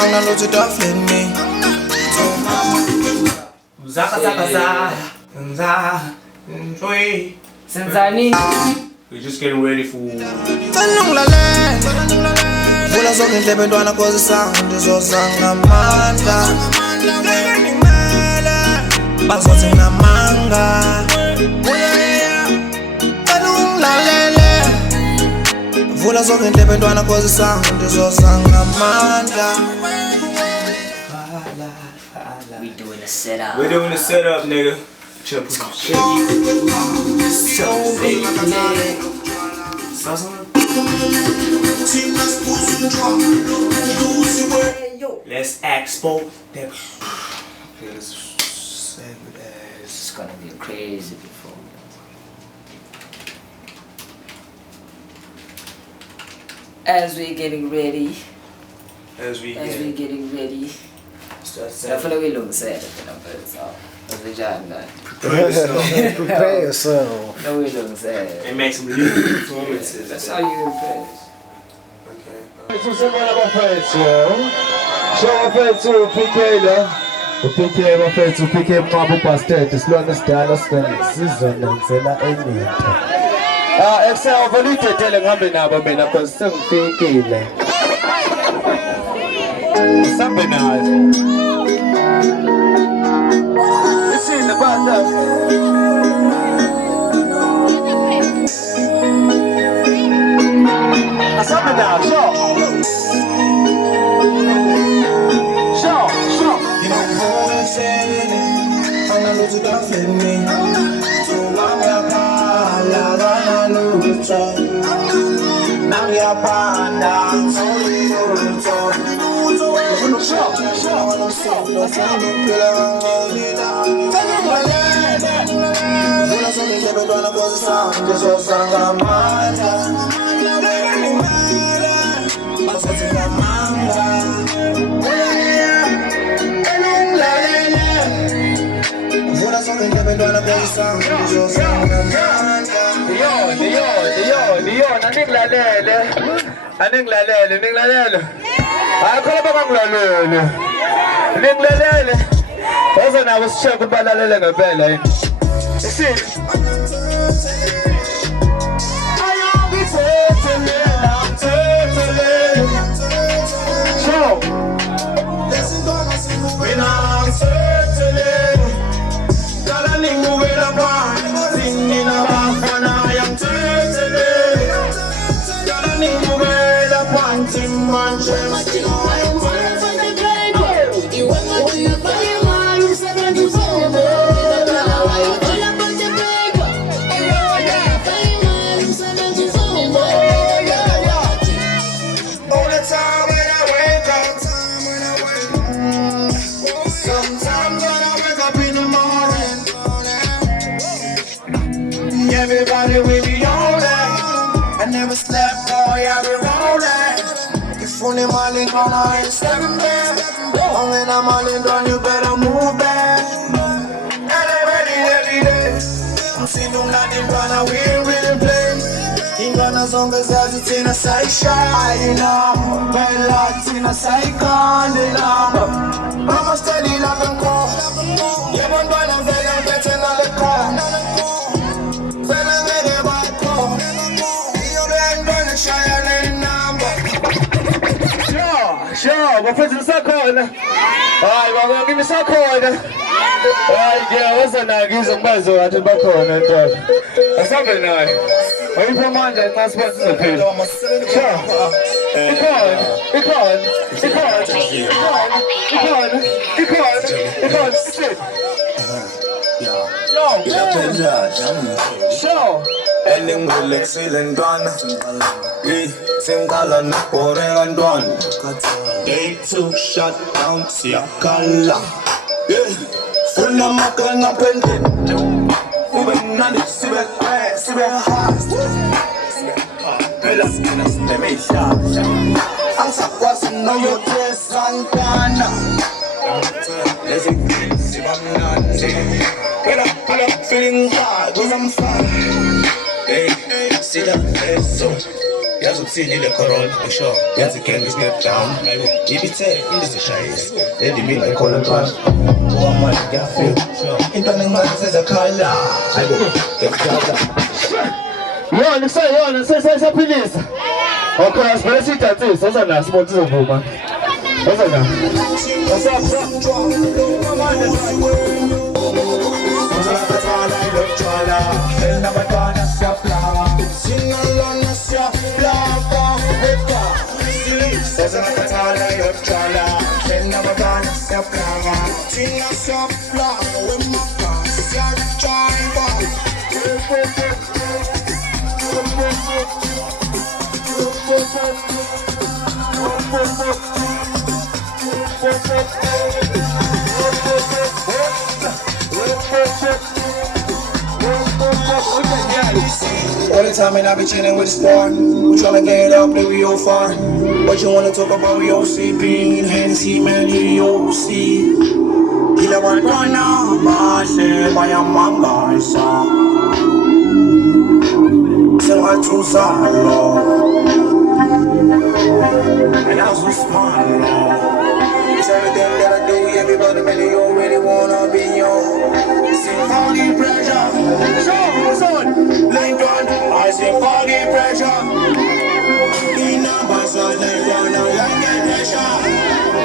anginalutho etafuleni me. We're just getting ready for. Vula zonke indlebe ntwana cause isanga ndizozanga amandla. Bazothi nginamanga. Vula zonke indlebe ntwana cause isanga ndizozanga amandla. We're doing a setup, nigga. Chill, let's expo that. Okay, let's say that It's gonna be crazy before. As we're getting ready. as we Getting ready. start I feel like we look sad at the number, so as we join that. Prepare yourself. No, we look sad. and make some new performances. That's how you impress. Tuseme abafethu. Show abafethu PK PK abafethu PK mncaba ubastard silona sidala sizonenzela enyitha. Excel volidetele ngihambe nabo mina because sengifikile. Sambe nayo. Isile banda. Sambe nayo, show. Anginalutho etafuleni me. Ngiyaphala kanalutho. Nangiyaphanda ngizolutho. Vula zonke indlebe ntwana cause isanga ndizozanga amandla. Bazothi nginamanga. Vula zonke indlebe ntwana cause isanga ndizozanga amandla. Aninglalele. Akho bangilalele. Ninglalele. Baza nabo sishaka balalele ngempela yini. Isini. Show. Everybody will be alright. I never slept, boy, I be rolling. If only Molly gone, I ain't stepping back. And when I'm all in done, you better move back. And I'm ready every day. I'm seeing them not in Ghana, we ain't really play. In Ghana, song is as it's in a side shy, you know. Bella, it's in a side con, you know. Mama steady like a call. Yeah, one boy, I'm better than the car. Sure, bafethu nisakhona. Hayi baba kimi sakhona. Hayi ngiyaweza nakizo ngibazo ngathi bakhona ntoto. Asambe naye. Ayipho manje nxa siba sizophila. Sure. Ikhona. Sit. Sure. Elingulexile ntwana. Simkhala nobhoreka ntwana. They took shut down siyakhala. Funa amakhala ngaphendle. Kube mnandi sibe hard. Phela sina sinemihla. Angisakwazi noyothesa ntwana. Lezi siba mnandi. Phela feeling hard 'cause I'm fine. Hey, see that face so. yazokuthini corona ngisho yazi gang step down ibithe indizishayise endimini ekhona trust wamanje ngiyafika into nengimanje sezakhala hayibo ngiyakhala yona kuseyona sesaphilisa okay asibele sidansise sasana sibona sizovuma sasana All the time and I be chillin' with the squad. We tryna get up, baby, we all far. What you wanna talk about, we all see. Bean, Hennessy, man, you all see. Kila wana base, baya manga isa. Sema tu salo. And I was smart, it's everything that I do, everybody really already wanna be yo. See foggy pressure, son, Lincoln, I see foggy pressure. In a bus, Lincoln, I get pressure.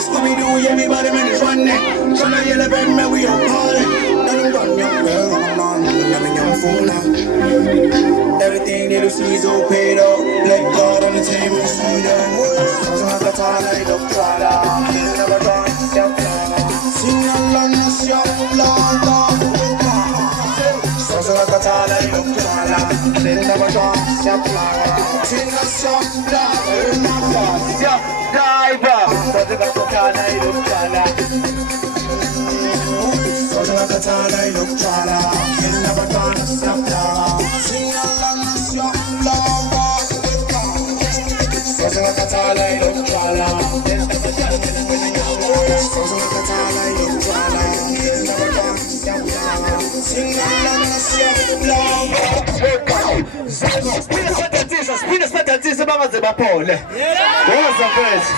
Scooby-Doo, everybody really running. Tryna yell at me, we all calling. Nothing done, young girl, nothing young fool now. Everything that you see is all paid up. Let God on the table, see them. Like a Prada, never done, sing along this young love. Sounds like a Tala, you look Prada, never done, sing a song, love, diver sounds like a Tala, you look Prada. Sounds like a Tala, you look Prada, never done, sing along this young love. Sounds like a Tala, you look Prada. Sounds like a Tala, you look Prada. Never done, sing along this young love. Spina spatantisa bangaze baphole woza mfethu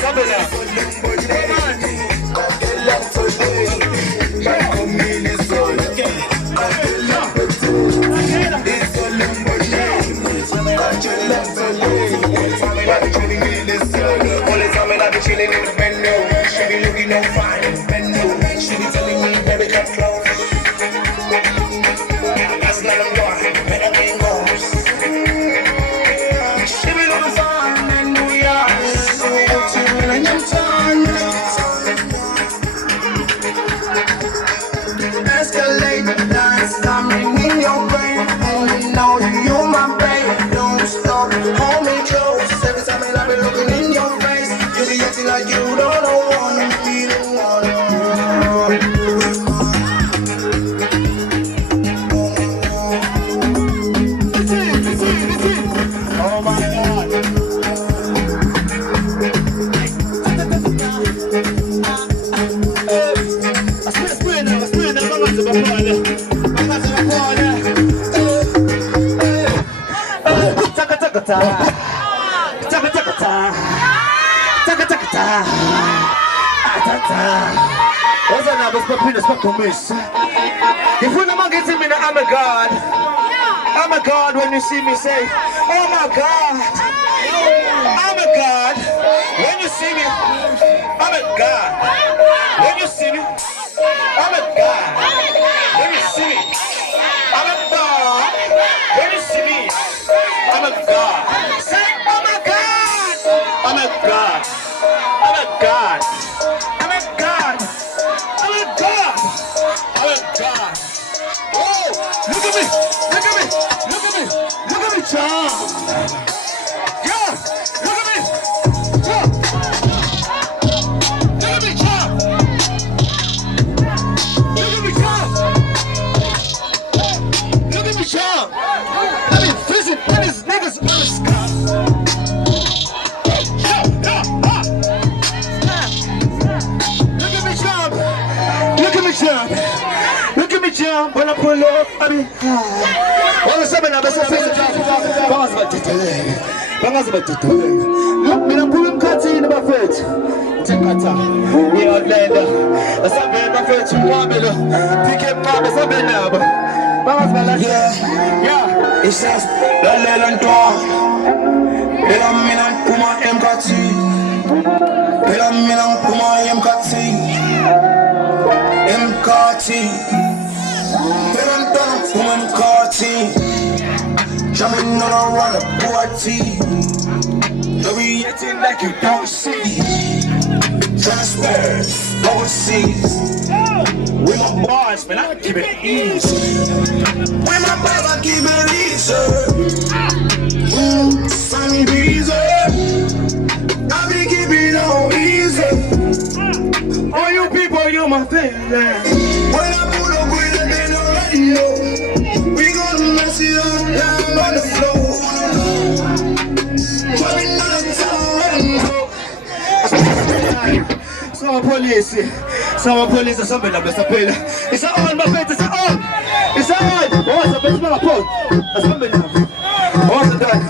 sambe la Chilling in the venue, she be looking all fine in the venue. She be telling me, baby, come close. That's not a boy, better than goes. She be looking fine in New York, so chilling in your town. Escalate the dance, I'm in your brain. Only know you're my babe. Don't stop, hold me close. Every time I be looking in your face. You be acting like you don't wanna be the one. Oh my God. What's that now? It's not to miss. If you never get me, I'm a God. I'm a God when you see me say, oh my God. I'm a God. When you see me, I'm a God. When you see me, I'm a God. When you see me, I'm a God. When you see me, I'm a God. Say, oh my God. I'm a God. I'm a God. I'm a God. I'm a God. I'm a God. Oh, look at me. Look at me. Look at me. Look at me, John. Yeah. Look at me. Yeah. Look at me, John. Look at me, John. Look at me, John. I mean, listen, these niggas on the sky. when I pull up, I mean, wanna say I'm best friend. Look, me don't pull him cut in my foot. Take a time. Yeah, Outlander. That's a man, my friend, you want me to pick him up as a man now. Yeah. It says, la lentoa. Ela mina kuma emkati. Ela mina kuma emkati. Emkati. Ela kuma emkati. Jumping on a party. You be acting like you don't see. Transfer overseas. With my bars, man, I keep it easy. With my bars, I keep it easy. Sunny breeze. I be keeping it all easy. All you people, you my favorite. When I put up with it, they already know. We gonna mess it up down on the floor. Some police or something like that. It's on my face, it's on. It's on. What's up? It's my phone. That's something. What's done?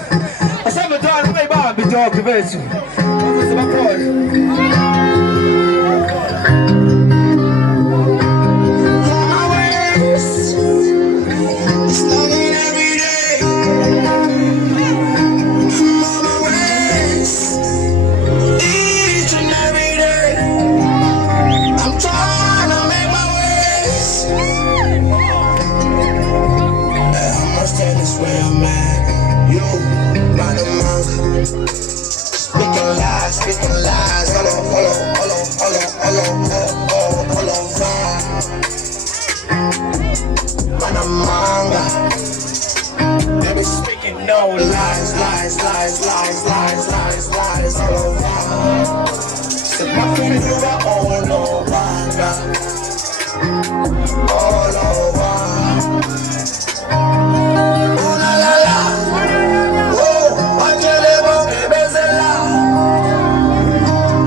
I said, done. Way back, be talking very soon. What's my phone? No lies, all over. So my friends do my own over. All over. Oh la la la. Oh, I tell you about baby's a lie.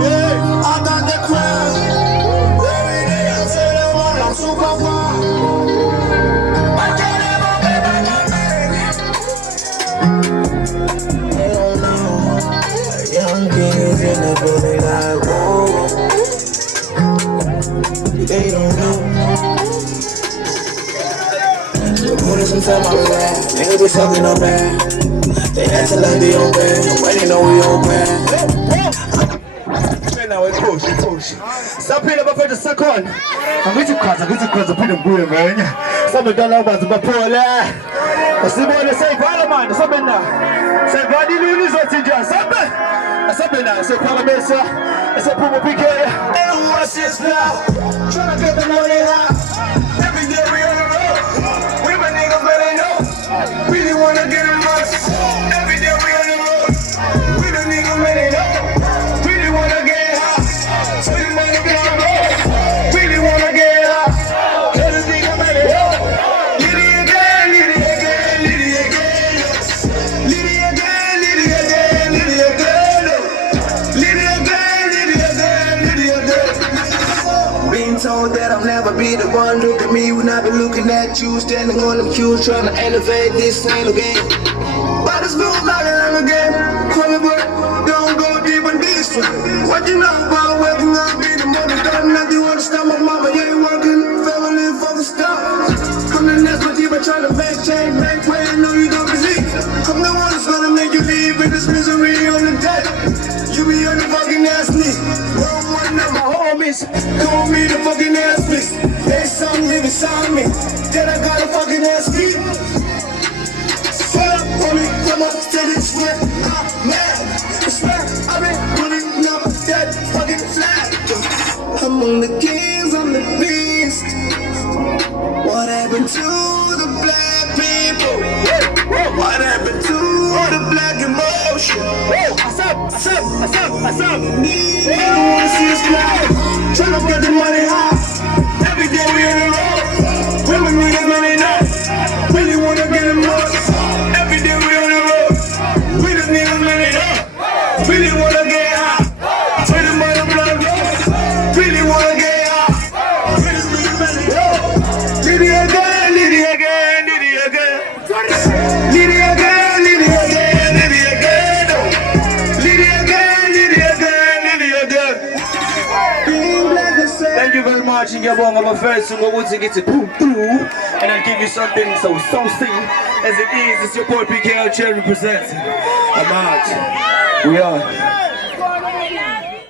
Yeah, I got the crowd. Every day I tell them I'm super far. In the building like, whoa. They don't know. We're putting some time on that. Niggas be talking no bad. They acting like they on bad, but they know we on bad. Now we push. Stop playing about for the second. I'm going to cross, put them boy, man. Somebody don't know about the Bapola. I see what they say, Parliament, something now. Say, Badi Lulu, something. Something now, so Parliament, sir. I said, Puma PK. They don't want to see us now. Tryna get the money out. Every day we on the road. We my niggas, but they know. Really wanna get them much. Every day we on the road. We the niggas, but they know. Really wanna get high. So you wanna get on the road. Really wanna get high. Tell the niggas, but they know. Liddy again. Being told that I'll never be the one. Look at me when I be looking at you, standing on them cues, trying to elevate this ain't a game. But it's feels like I'm a game. Hollywood, don't go deep in this one. What you know about waking up, be the mother done? Now you understand my mama, you ain't working, family for the stars. I'm the next one, but trying to make change, make way, I know you don't believe. I'm the one that's gonna make you leave in this misery on the day. You be on the fucking ass knee. One of my homies call me the fucking ass bitch. They saw me beside me. Then I got a fucking ass beat. Pull up on me, come up to this shit. Man, I swear I've been running up that fucking flag. Among the kings, I'm the beast. What happened to the black people? What happened to the black emotion? What's up? They don't wanna see us fly. Tryna get the money high. Every day we on the road. Women niggas when they know. Really wanna get them up. Every day we on the road. We the niggas when they know. Really wanna get high. Tell them about the blood road. Really wanna get high. We the niggas when they know. Really again. marching your wrong, I'm a first to go to get it boom through. And I give you something so saucy as it is. It's your boy PKL Cherry presenting. I'm out. We are.